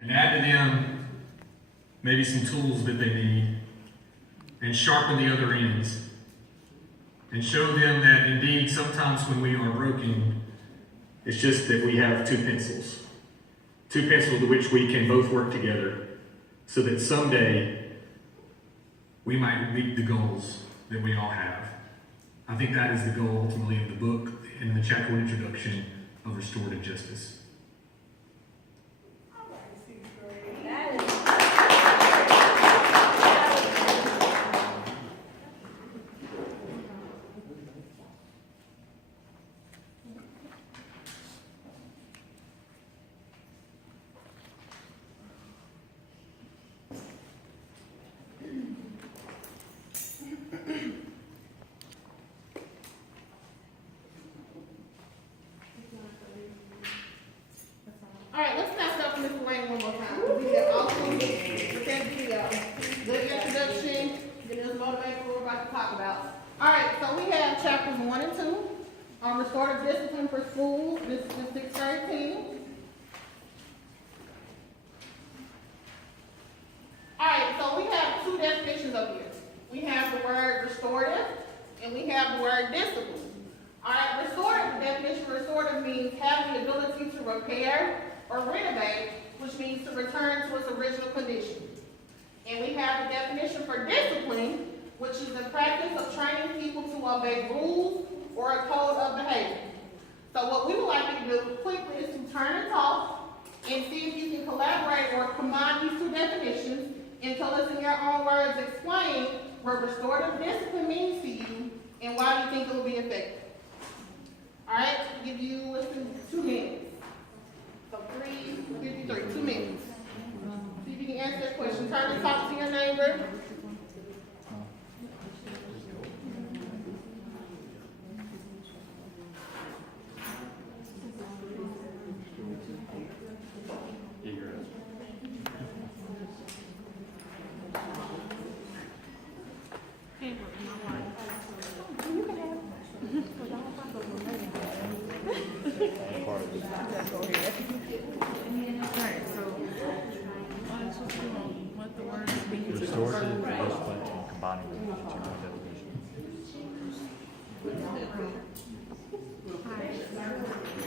and add to them maybe some tools that they need, and sharpen the other ends, and show them that indeed sometimes when we are broken, it's just that we have two pencils to which we can both work together so that someday we might meet the goals that we all have. I think that is the goal ultimately of the book and the chapter 1 introduction of Restorative Justice. Alright, let's start off Mr. Lane one more time. We did awesome. Good introduction. Getting us motivated for what we're about to talk about. Alright, so we have chapters 1 and 2 on restorative discipline for schools. This is the 6th grade team. Alright, so we have two definitions up here. We have the word restorative and we have the word discipline. Alright, restorative, the definition of restorative means have the ability to repair or renovate, which means to return to its original condition. And we have the definition for discipline, which is the practice of training people to obey rules or a code of behavior. So what we would like you to do quickly is to turn and talk and see if you can collaborate or combine these two definitions and tell us in your own words, explain what restorative discipline means to you and why you think it will be effective. All right, I'll give you 2 minutes. So 2 minutes. See if you can answer that question. Turn and talk to your neighbor. Restorative, discipline, and combining the two definitions.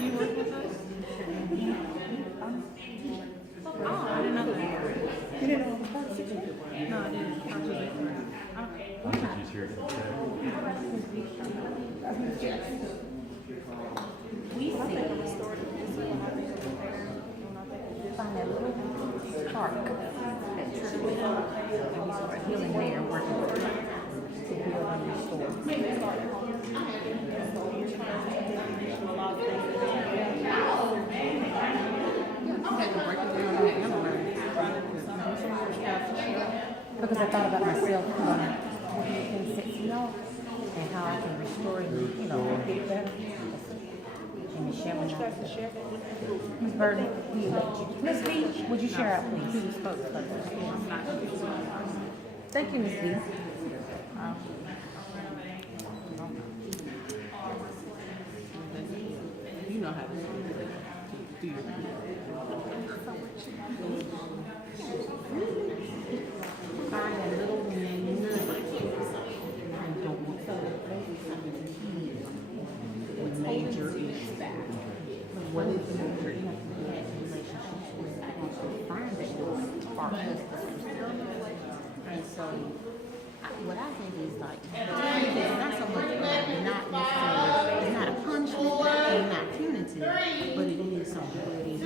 You work with us? Oh, I didn't know that. You didn't know the first? No, I didn't. I was okay. I think he's here to say. We see a restorative discipline find that little spark that triggers and we start healing there and working to heal and restore. Because I thought about myself in 6 years and how I can restore and get better. And Michelle and Ms. Burton, Ms. B, would you share out, please? Who spoke first? Thank you, Ms. B. You know how to do your Find that little nugget and don't want to major is back. But what is the major? You have to have relationships with find that little spark. And so what I think is like it's not so much not necessarily it's not a punishment and not punitive, but it is something where it is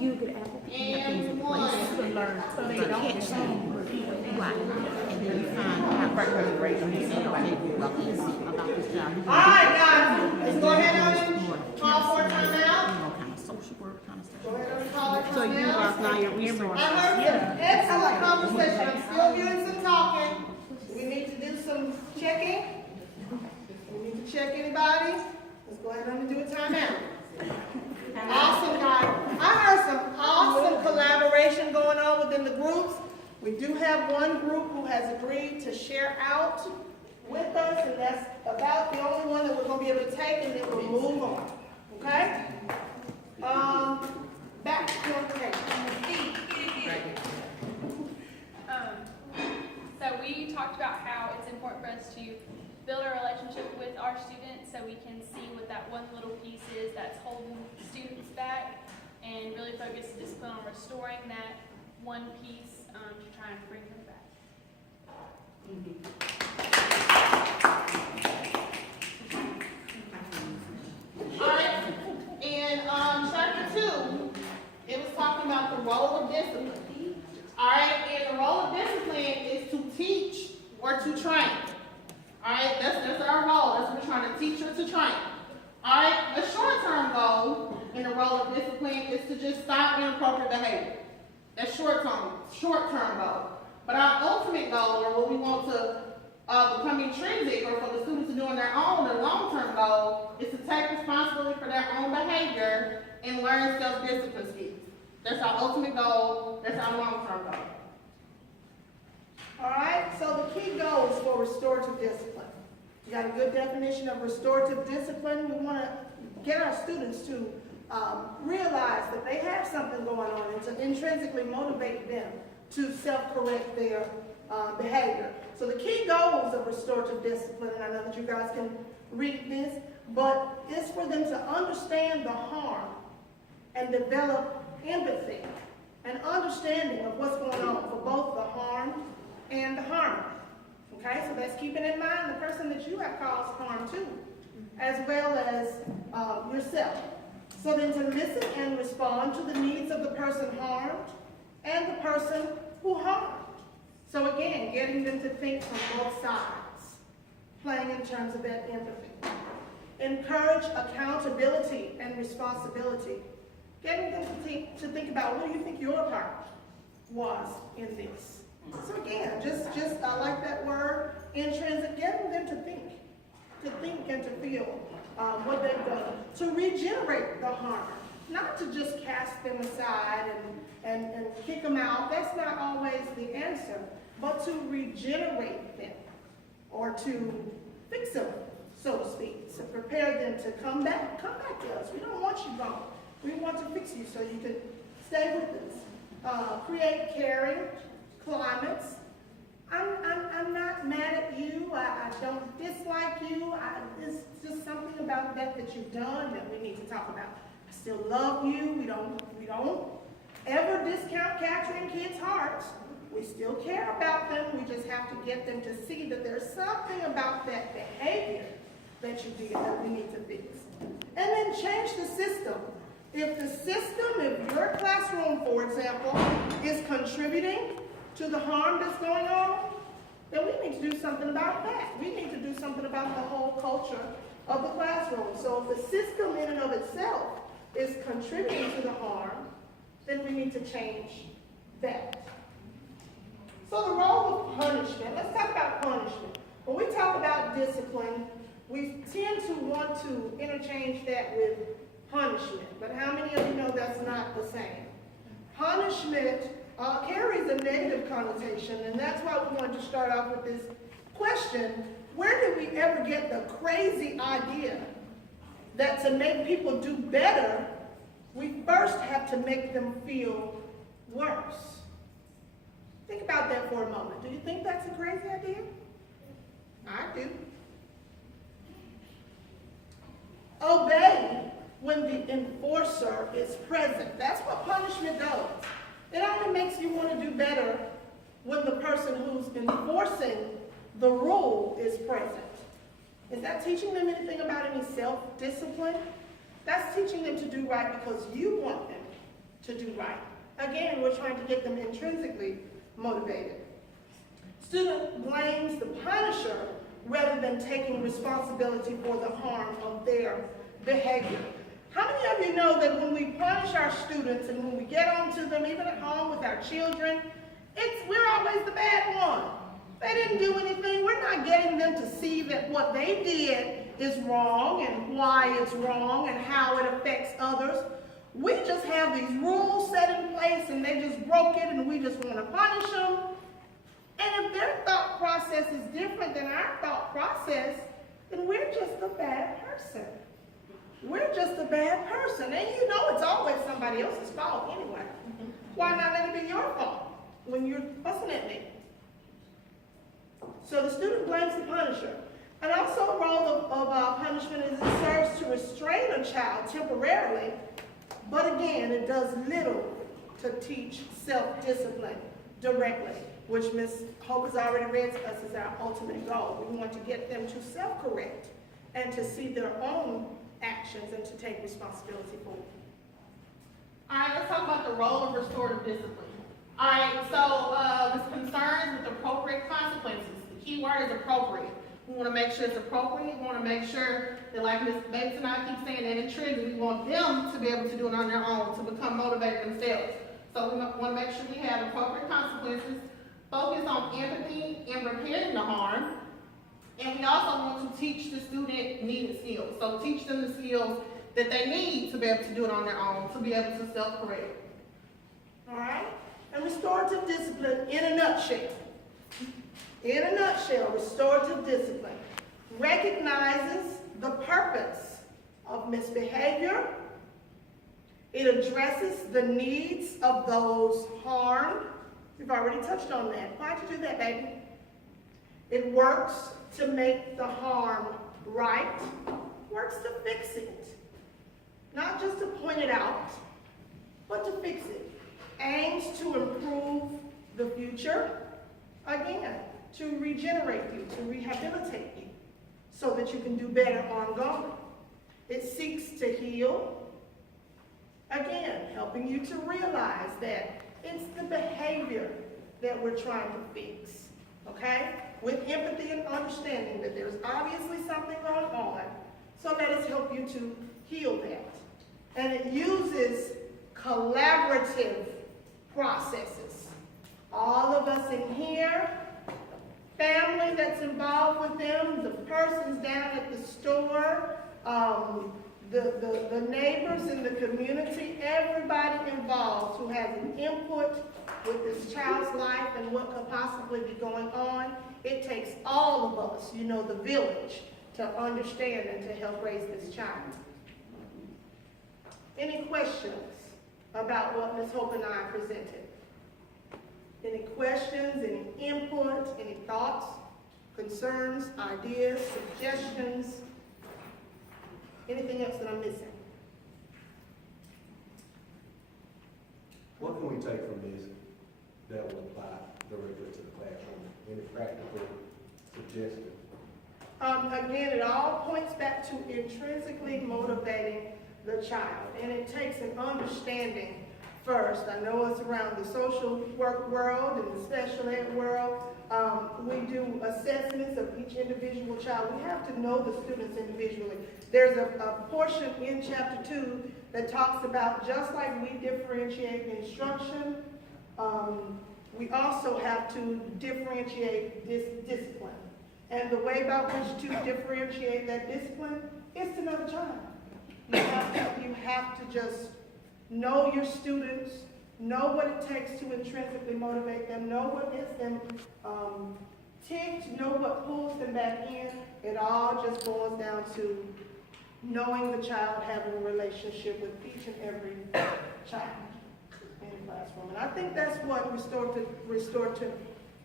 you could have things in place to learn to catch them. Right. And then you find out about this child. All right, guys, let's go ahead and call for a timeout. Kind of social work kind of stuff. Go ahead and call it So you timeout. lost now your resources. I heard some excellent conversation. I'm still hearing some talking. We need to do some checking. We need to check anybody. Let's go ahead and do a timeout. Awesome, guys. I heard some awesome collaboration going on within the groups. We do have one group who has agreed to share out with us, and that's about the only one that we're going to be able to take, and then we'll move on. Okay? Back to your page. us to build a relationship with our students so we can see what that one little piece is that's holding students back, and really focus the discipline on restoring that one piece to try and bring them back. All right, and chapter 2, it was talking about the role of discipline. All right, and the role of discipline is to teach or to train. All right, that's our role. That's what we're trying to teach or to train. All right, the short-term goal in the role of discipline is to just stop inappropriate behavior. That's short-term goal. But our ultimate goal, or what we want to become intrinsic, or for the students to do on their own, the long-term goal, is to take responsibility for their own behavior and learn self-discipline skills. That's our ultimate goal. That's our long-term goal. All right, so the key goals for restorative discipline. You got a good definition of restorative discipline. We want to get our students to realize that they have something going on and to intrinsically motivate them to self-correct their behavior. So the key goals of restorative discipline, and I know that you guys can read this, but it's for them to understand the harm and develop empathy and understanding of what's going on for both the harmed and the harmer. Okay, so that's keeping in mind the person that you have caused harm to, as well as yourself. So then to listen and respond to the needs of the person harmed and the person who harmed. So again, getting them to think from both sides, playing in terms of that empathy. Encourage accountability and responsibility. Getting them to think about, what do you think your part was in this? So again, just I like that word, intrinsic, getting them to think and to feel what they've done. To regenerate the harm, not to just cast them aside and kick them out. That's not always the answer, but to regenerate them or to fix them, so to speak, to prepare them to come back to us. We don't want you gone. We want to fix you so you can stay with us. Create caring climates. I'm not mad at you. I don't dislike you. It's just something about that you've done that we need to talk about. I still love you. We don't ever discount capturing kids' hearts. We still care about them. We just have to get them to see that there's something about that behavior that you did that we need to fix. And then change the system. If the system, if your classroom, for example, is contributing to the harm that's going on, then we need to do something about that. We need to do something about the whole culture of the classroom. So if the system in and of itself is contributing to the harm, then we need to change that. So the role of punishment, let's talk about punishment. When we talk about discipline, we tend to want to interchange that with punishment. But how many of you know that's not the same? Punishment carries a negative connotation, and that's why we wanted to start off with this question: where did we ever get the crazy idea that to make people do better, we first have to make them feel worse? Think about that for a moment. Do you think that's a crazy idea? I do. Obey when the enforcer is present. That's what punishment does. It only makes you want to do better when the person who's enforcing the rule is present. Is that teaching them anything about any self-discipline? That's teaching them to do right because you want them to do right. Again, we're trying to get them intrinsically motivated. Student blames the punisher rather than taking responsibility for the harm of their behavior. How many of you know that when we punish our students and when we get onto them, even at home with our children, we're always the bad one. They didn't do anything. We're not getting them to see that what they did is wrong and why it's wrong and how it affects others. We just have these rules set in place and they just broke it and we just want to punish them. And if their thought process is different than our thought process, then we're just a bad person. We're just a bad person. And you know it's always somebody else's fault anyway. Why not let it be your fault when you're fussing at me? So So the student blames the punisher. And also a role of punishment is it serves to restrain a child temporarily, but again, it does little to teach self-discipline directly, which Ms. Hope has already read to us is our ultimate goal. We want to get them to self-correct and to see their own actions and to take responsibility for it. All right, let's talk about the role of restorative discipline. All right, so this concerns with appropriate consequences. The key word is appropriate. We want to make sure it's appropriate. We want to make sure that, like Ms. Bates and I keep saying, that intrinsic, we want them to be able to do it on their own, to become motivated themselves. So we want to make sure we have appropriate consequences, focus on empathy and repairing the harm, and we also want to teach the student needed skills. So teach them the skills that they need to be able to do it on their own, to be able to self-correct. All right? And restorative discipline, in a nutshell, restorative discipline recognizes the purpose of misbehavior. It addresses the needs of those harmed. We've already touched on that. Why'd you do that, baby? It works to make the harm right, works to fix it. Not just to point it out, but to fix it. Aims to improve the future, again, to regenerate you, to rehabilitate you, so that you can do better ongoing. It seeks to heal, again, helping you to realize that it's the behavior that we're trying to fix, okay? With empathy and understanding that there's obviously something going on, so let us help you to heal that. And it uses collaborative processes. All of us in here, family that's involved with them, the persons down at the store, the neighbors in the community, everybody involved who has an input with this child's life and what could possibly be going on. It takes all of us, the village, to understand and to help raise this child. Any questions about what Ms. Hope and I presented? Any questions, any input, any thoughts, concerns, ideas, suggestions? Anything else that I'm missing? What can we take from this that will apply directly to the classroom? Any practical suggestions? Again, it all points back to intrinsically motivating the child, and it takes an understanding first. I know it's around the social work world and the special ed world. We do assessments of each individual child. We have to know the students individually. There's a portion in chapter 2 that talks about just like we differentiate instruction, we also have to differentiate this discipline. And the way by which to differentiate that discipline is to know the child. You have to just know your students, know what it takes to intrinsically motivate them, know what gets them ticked, know what pulls them back in. It all just boils down to knowing the child, having a relationship with each and every child in the classroom. And I think that's what restorative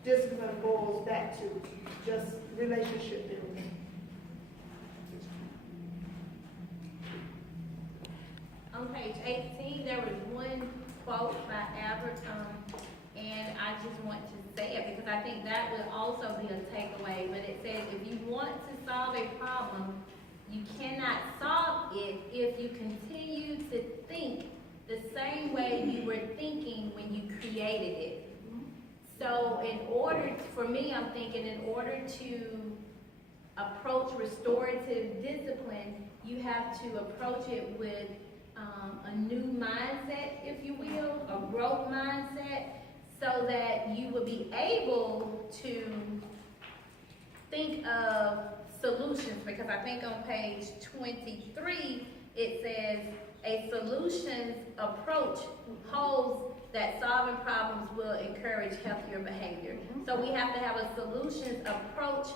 discipline boils back to, just relationship building. On page 18, there was one quote by Albert, and I just want to say it because I think that would also be a takeaway. But it says, if you want to solve a problem, you cannot solve it if you continue to think the same way you were thinking when you created it. So for me, I'm thinking in order to approach restorative discipline, you have to approach it with a new mindset, if you will, a growth mindset, so that you will be able to think of solutions. Because I think on page 23, it says, a solutions approach holds that solving problems will encourage healthier behavior. So we have to have a solutions approach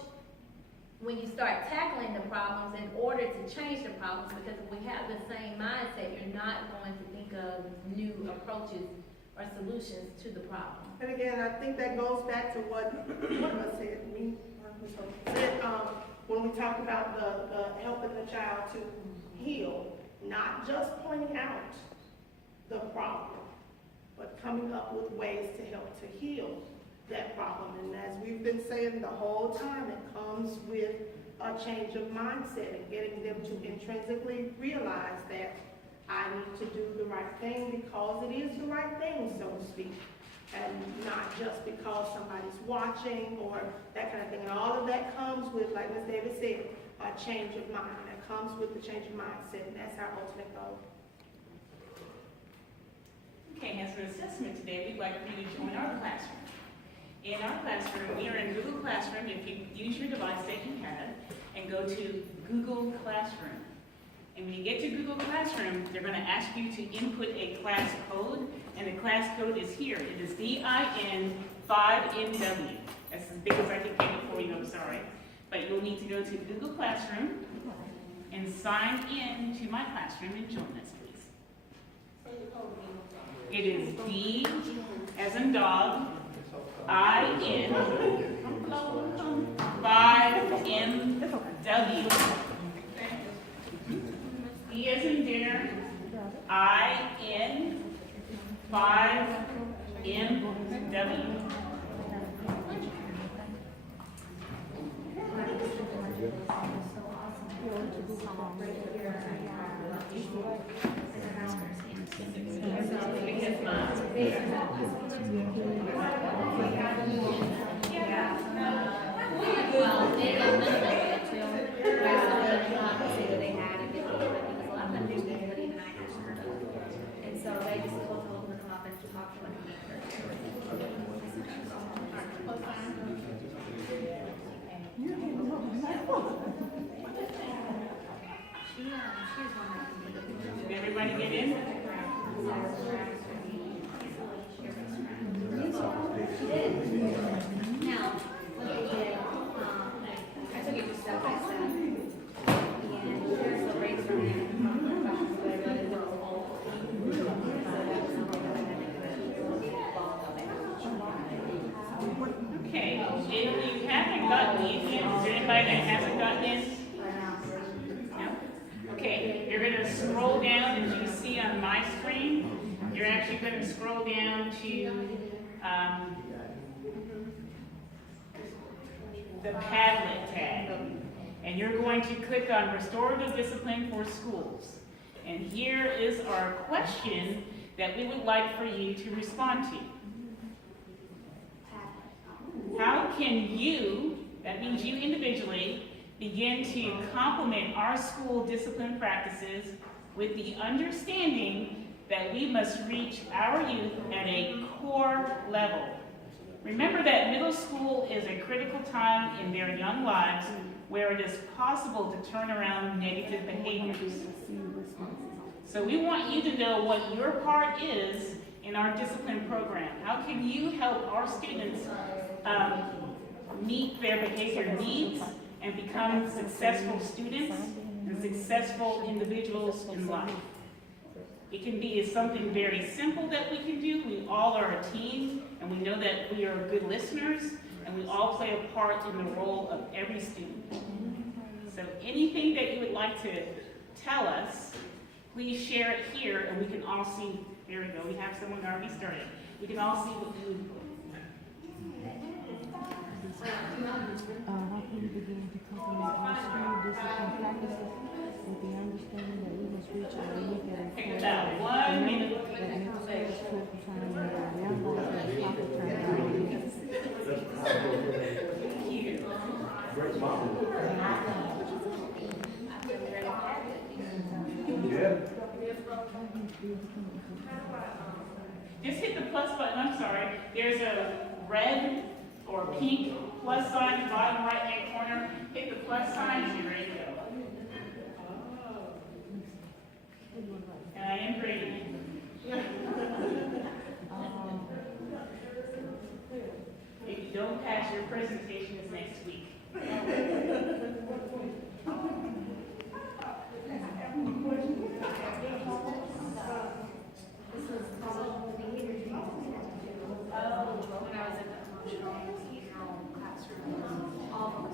when you start tackling the problems in order to change the problems, because if we have the same mindset, you're not going to think of new approaches or solutions to the problem. And again, I think that goes back to what one of us said, me or When we talk about the helping the child to heal, not just pointing out the problem, but coming up with ways to help to heal that problem. And as we've been saying the whole time, it comes with a change of mindset and getting them to intrinsically realize that I need to do the right thing because it is the right thing, so to speak, and not just because somebody's watching or that kind of thing. And all of that comes with, like Ms. Davis said, a change of mind. That comes with the change of mindset, and that's our ultimate goal. Okay, as for assessment today, we'd like for you to join our classroom. In our classroom, we are in Google Classroom. If you use your device that you have, and go to Google Classroom. And when you get to Google Classroom, they're going to ask you to input a class code, and the class code is here. It is DIN5MW. That's as big as I can get it for you, I'm sorry. But you'll need to go to Google Classroom and sign in to my classroom and join us, please. It is D as in dog, IN 5MW. E as in dinner, IN 5MW. And so they just told them to come up and talk to them. Did everybody get in? Now, what they did, I took it just step by step. And there's the brainstorming and questions, but I really did all. Okay, if you haven't gotten in yet, is there anybody that hasn't gotten in? No? Okay, you're going to scroll down as you see on my screen. You're actually going to scroll down to the Padlet tab. And you're going to click on Restorative Discipline for Schools. And here is our question that we would like for you to respond to. How can you, that means you individually, begin to complement our school discipline practices with the understanding that we must reach our youth at a core level? Remember that middle school is a critical time in their young lives where it is possible to turn around negative behaviors. So we want you to know what your part is in our discipline program. How can you help our students meet their behavior needs and become successful students and successful individuals in life? It can be something very simple that we can do. We all are a team, and we know that we are good listeners, and we all play a part in the role of every student. So anything that you would like to tell us, please share it here, and we can all see. There we go. We have someone already started. We can all see what you would put. How can we begin to complement our school discipline practices with the understanding that we must reach our youth at a Take core about level? 1 minute. That middle school is critical time in our young lives at a proper time in our youth. Thank you. Great mom. Yeah. Just hit the plus button. I'm sorry. There's a red or pink plus sign in the bottom right hand corner. Hit the plus sign and you're ready to go. And I am grading. If you don't pass, your presentation is next week. When I was in the emotional behavioral classroom, all of us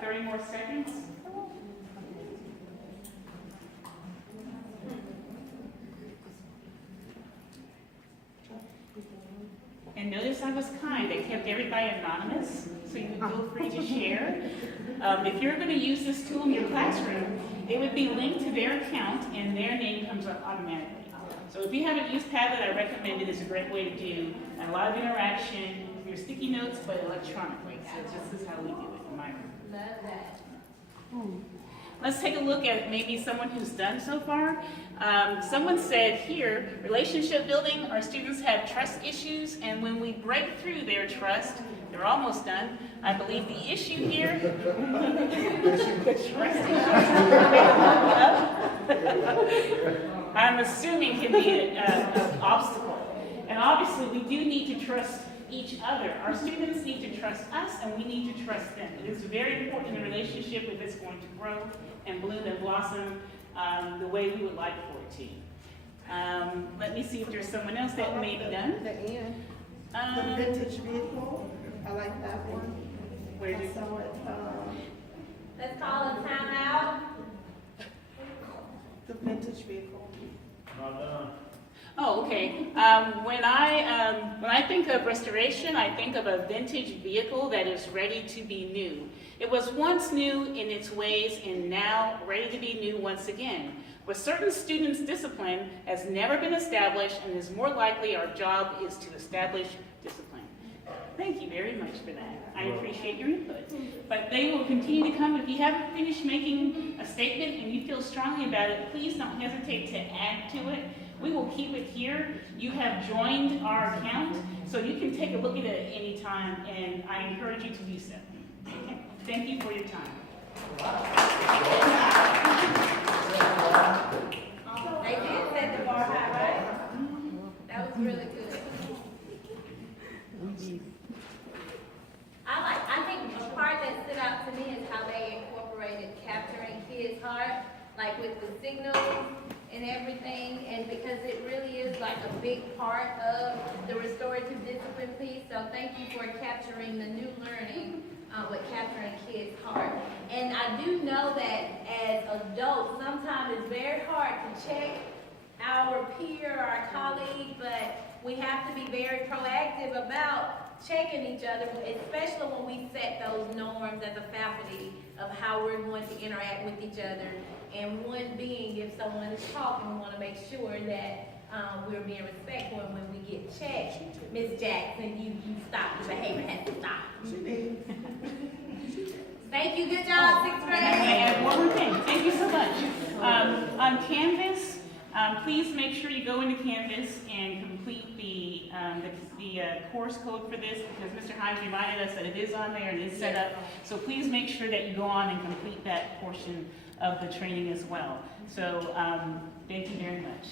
about 30 more seconds. And notice I was kind, I kept everybody anonymous, so you can feel free to share. If you're gonna use this tool in your classroom, it would be linked to their account and their name comes up automatically. So if you haven't used Padlet, I recommend it. It's a great way to do a lot of interaction with your sticky notes, but electronically. So this is how we do it in my room. Love that. Let's take a look at maybe someone who's done so far. Someone said here, relationship building, our students have trust issues, and when we break through their trust, they're almost done. I believe the issue here, the trust issue, I'm assuming can be an obstacle. And obviously, we do need to trust each other. Our students need to trust us, and we need to trust them. It is very important in a relationship if it's going to grow and bloom and blossom the way we would like for it to. Let me see if there's someone else that may be done. The end. The vintage vehicle, I like that one. Where do I saw it, Let's call a timeout. the vintage vehicle. Oh, okay. When I think of restoration, I think of a vintage vehicle that is ready to be new. It was once new in its ways and now ready to be new once again. With certain students' discipline has never been established and is more likely our job is to establish discipline. Thank you very much for that. I appreciate your input. But they will continue to come. If you haven't finished making a statement and you feel strongly about it, please don't hesitate to add to it. We will keep it here. You have joined our account, so you can take a look at it at any time, and I encourage you to do so. Okay? Thank you for your time. They did set the bar high, right? That was really good. I think a part that stood out to me is how they incorporated capturing kids' heart, like with the signals and everything, and because it really is like a big part of the restorative discipline piece. So thank you for capturing the new learning with capturing kids' heart. And I do know that as adults, sometimes it's very hard to check our peer, our colleague, but we have to be very proactive about checking each other, especially when we set those norms as a faculty of how we're going to interact with each other. And one being, if someone is talking, we want to make sure that we're being respectful. And when we get checked, Ms. Jackson, you stop. Your behavior has to stop. Thank you. Good job, sixth grade. And one more thing. Thank you so much. On Canvas, please make sure you go into Canvas and complete the course code for this, because Mr. Hines reminded us that it is on there and it is set up. So please make sure that you go on and complete that portion of the training as well. So thank you very much.